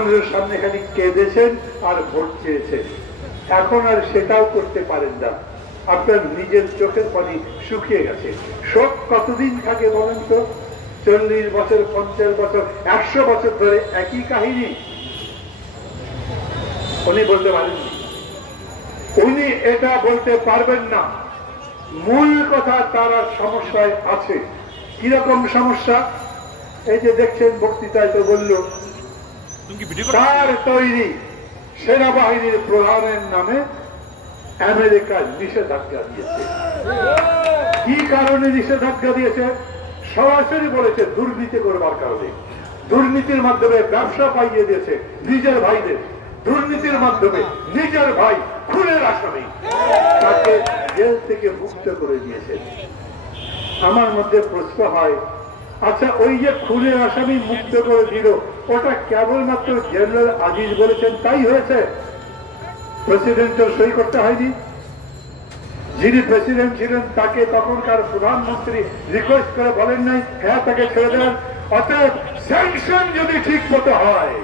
মানুষের সামনে খালি কেঁদেছেন আর ভোট চেয়েছেন। এখন আর সেটাও করতে পারেন না, আপনার নিজের চোখের পানি শুকিয়ে গেছে। শোক কতদিন থাকে বলেন তো? 40 বছর, 50 বছর, 100 বছর ধরে একই কাহিনী। উনি বলতে পারেননি, উনি এটা বলতে পারবেন না। মূল কথা তারা সমস্যায় আছে। কিরকম সমস্যা? এই যে দেখছেন বক্তৃতায় তো বলল, তার তৈরি সেনাবাহিনীর প্রধানের নামে আমেরিকা নিষেধাজ্ঞা দিয়েছে। কি কারণে নিষেধাজ্ঞা দিয়েছে? সরাসরি বলেছে দুর্নীতি করবার কারণে। দুর্নীতির মাধ্যমে ব্যবসা পাইয়ে দিয়েছে নিজের ভাইদের, দুর্নীতির মাধ্যমে নিজের ভাই খুনের আসামি তাকে জেল থেকে মুক্ত করে দিয়েছে। আমার মধ্যে প্রশ্ন হয়, আচ্ছা ওই যে খুনের আসামি মুক্ত করে দিল, ওটা কেবলমাত্র জেনারেল আজিজ বলেছেন তাই হয়েছে? প্রেসিডেন্টের সই করতে হয়নি? যিনি প্রেসিডেন্ট ছিলেন তাকে তখনকার প্রধানমন্ত্রী রিকোয়েস্ট করে বলেন নাই হ্যাঁ তাকে ছেড়ে দেন? অতএব স্যাংশন যদি ঠিক মতো হয়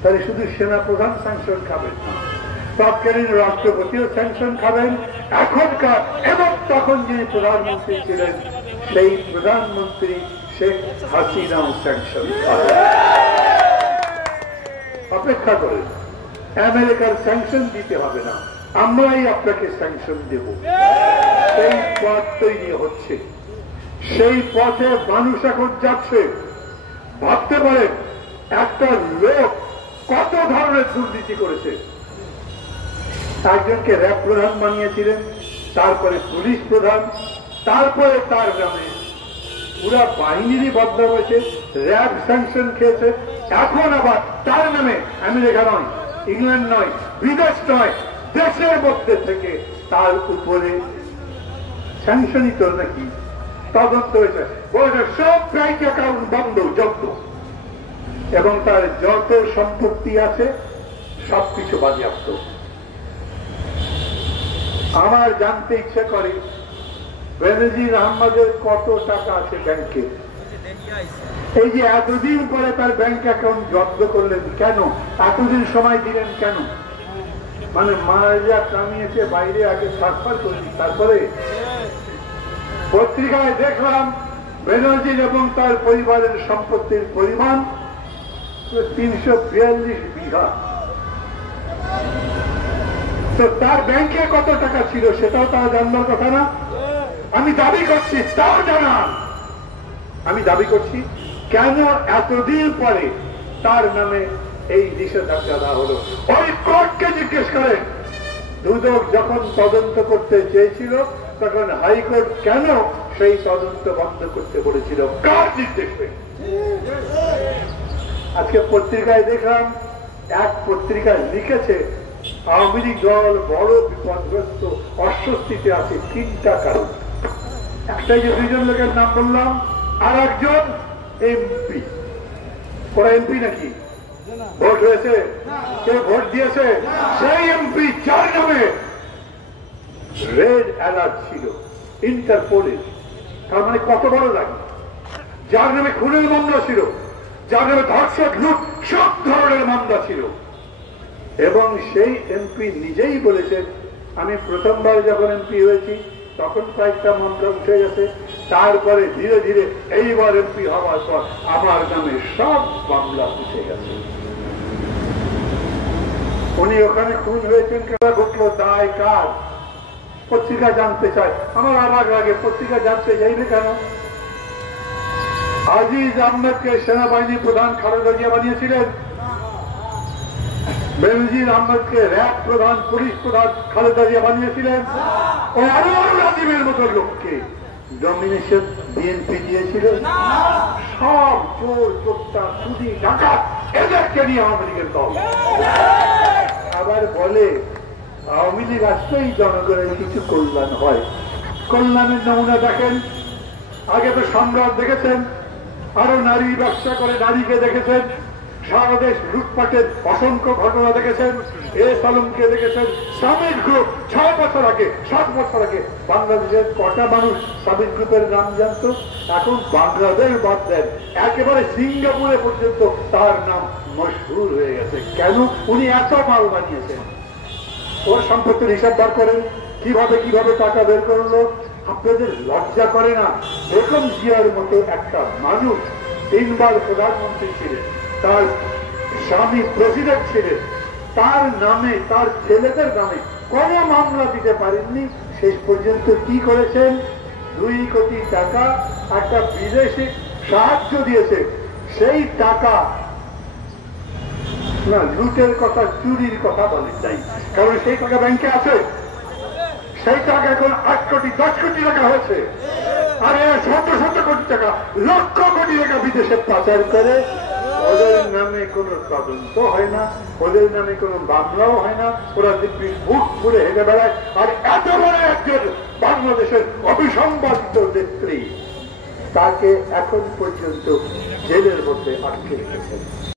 তাহলে শুধু সেনা প্রধান স্যাংশন খাবেন না, তৎকালীন রাষ্ট্রপতিও স্যাংশন খাবেন। এখনকার এবং তখন যিনি প্রধানমন্ত্রী ছিলেন সেই প্রধানমন্ত্রী শেখ হাসিনাও স্যাংশন খাবেন। অপেক্ষা করেন, আমেরিকার স্যাংশন দিতে হবে না, আমরাই আপনাকে স্যাংশন দেব। সেই পথ তৈরি হচ্ছে, সেই পথে মানুষ এখন যাচ্ছে। ভাবতে পারেন একটা লোক কত ধরনের দুর্নীতি করেছে। একজনকে র্যাব প্রধান বানিয়েছিলেন, তারপরে পুলিশ প্রধান, তারপরে তার নামে পুরা বাহিনীরই বদনাম হয়েছে, র্যাব স্যাংশন খেয়েছে। এখন আবার তার নামে আমেরিকা নয়, ইংল্যান্ড নয়, বিদেশ নয়, দেশের মধ্যে থেকে তার উপরে স্যাংশনিত নাকি তদন্ত হয়েছে, বলেছে সব ব্যাংক অ্যাকাউন্ট বন্ধ, জব্দ, এবং তার যত সম্পত্তি আছে সবকিছু বাজেয়াপ্ত। আমার জানতে ইচ্ছে করে বেনজির আহমদের কত টাকা আছে ব্যাংকে। এই যে এতদিন পরে তার ব্যাংক অ্যাকাউন্ট জব্দ করলেন কেন? এতদিন সময় দিলেন কেন? মানে মারা কামিয়েছে বাইরে আগে সাক্ষর করেছি, তারপরে পত্রিকায় দেখলাম বেনজির এবং তার পরিবারের সম্পত্তির পরিমাণ 342 বিঘা। তো তার ব্যাংকে কত টাকা ছিল সেটাও তারা জানবার কথা না? আমি দাবি করছি তাও জানান। আমি দাবি করছি কেন এতদিন পরে তার নামে এই নিষেধাজ্ঞা দেওয়া হলো? ওই কোর্টকে জিজ্ঞেস করেন, দুদক যখন তদন্ত করতে চেয়েছিল তখন হাইকোর্ট কেন সেই তদন্ত বন্ধ করতে বলেছিল? কার নির্দেশে? আজকে পত্রিকায় দেখলাম, এক পত্রিকায় লিখেছে আওয়ামী লীগ দল বড় বিপদগ্রস্ত, অস্বস্তিতে আছে 3টা কারণ। একটাই যে 2জন লোকের নাম বললাম, আর একজন এমপি। ওরা এমপি নাকি? ভোট হয়েছে? কেউ ভোট দিয়েছে? সেই এমপি যার নামে রেড অ্যালার্ট ছিল ইন্টারপোলের, তার মানে কত বড় লাগে, যার নামে খুনের মামলা ছিল, যার নামে ধর্ষক, লুট, সব ধরনের মামলা ছিল। এবং সেই এমপি নিজেই বলেছেন আমি প্রথমবার যখন এমপি হয়েছি তখন কয়েকটা মামলা উঠে গেছে, তারপরে ধীরে ধীরে এইবার এমপি হওয়ার পর আমার নামে সব মামলা উঠে গেছে। উনি ওখানে খুন হয়েছেন, কেন ঘটলো, দায় কার? পত্রিকা জানতে চায়। আমার অবাক লাগে, পত্রিকা জানতে চাইবে কেন? আজিজ আহমেদকে সেনাবাহিনী প্রধান খালেদা জিয়া বানিয়েছিলেন, বেনজির আহমেদকে র্যাব প্রধান, পুলিশ প্রধান খালেদা জিয়া বানিয়েছিলেন। ও আনোয়ার রাজীবের মতো লোককে ডমিনেশন বিএনপি দিয়েছিল। সব চোর, চোরটা, চুরি, ডাকাত, এদেরকে নিয়ে আওয়ামী লীগের দল। আবার বলে আওয়ামী লীগ আসলেই জনগণের কিছু কল্যাণ হয়। কল্যাণের নমুনা দেখেন, আগে তো সম্রাট দেখেছেন, আরো নারী ব্যবসা করে নারীকে দেখেছেন, সারা দেশ লুটপাটের অসংখ্য ঘটনা দেখেছেন, এস আলমকে দেখেছেন। সামিট গ্রুপ 6 বছর আগে, 7 বছর আগে বাংলাদেশের কটা মানুষ সামিট গ্রুপের নাম জানত? এখন বাংলাদেশ বাদ দেন, একেবারে সিঙ্গাপুরে পর্যন্ত তার নাম মশহুর হয়ে গেছে। কেন? উনি এত মাল বানিয়েছেন। ওর সম্পত্তির হিসাব বার করেন, কিভাবে কিভাবে টাকা বের করলো। আপনাদের লজ্জা করে না? বেগম জিয়ার মতো একটা মানুষ 3 বার প্রধানমন্ত্রী ছিলেন, তার স্বামী প্রেসিডেন্ট ছিলেন, তার নামে তার ছেলেদের নামে কোন মামলা দিতে পারেননি। শেষ পর্যন্ত কি করেছেন? 2 কোটি টাকা একটা বিদেশি সাহায্য দিয়েছে। সেই টাকা না, লুটের কথা, চুরির কথা বলেন নাই, কারণ সেই টাকা ব্যাংকে আছে। সেই টাকা এখন 8 কোটি 10 কোটি টাকা হয়েছে। আর এরা শত শত কোটি টাকা, লক্ষ কোটি টাকা বিদেশে পাচার করে। ওদের নামে কোন তদন্ত হয় না, ওদের নামে কোন মামলাও হয় না। ওরা দিব্যি বুক ফুলে হেঁটে বেড়ায়। আর এত বড় একজন বাংলাদেশের অবিসংবাদিত নেত্রী, তাকে এখন পর্যন্ত জেলের মধ্যে আটকে রেখেছেন।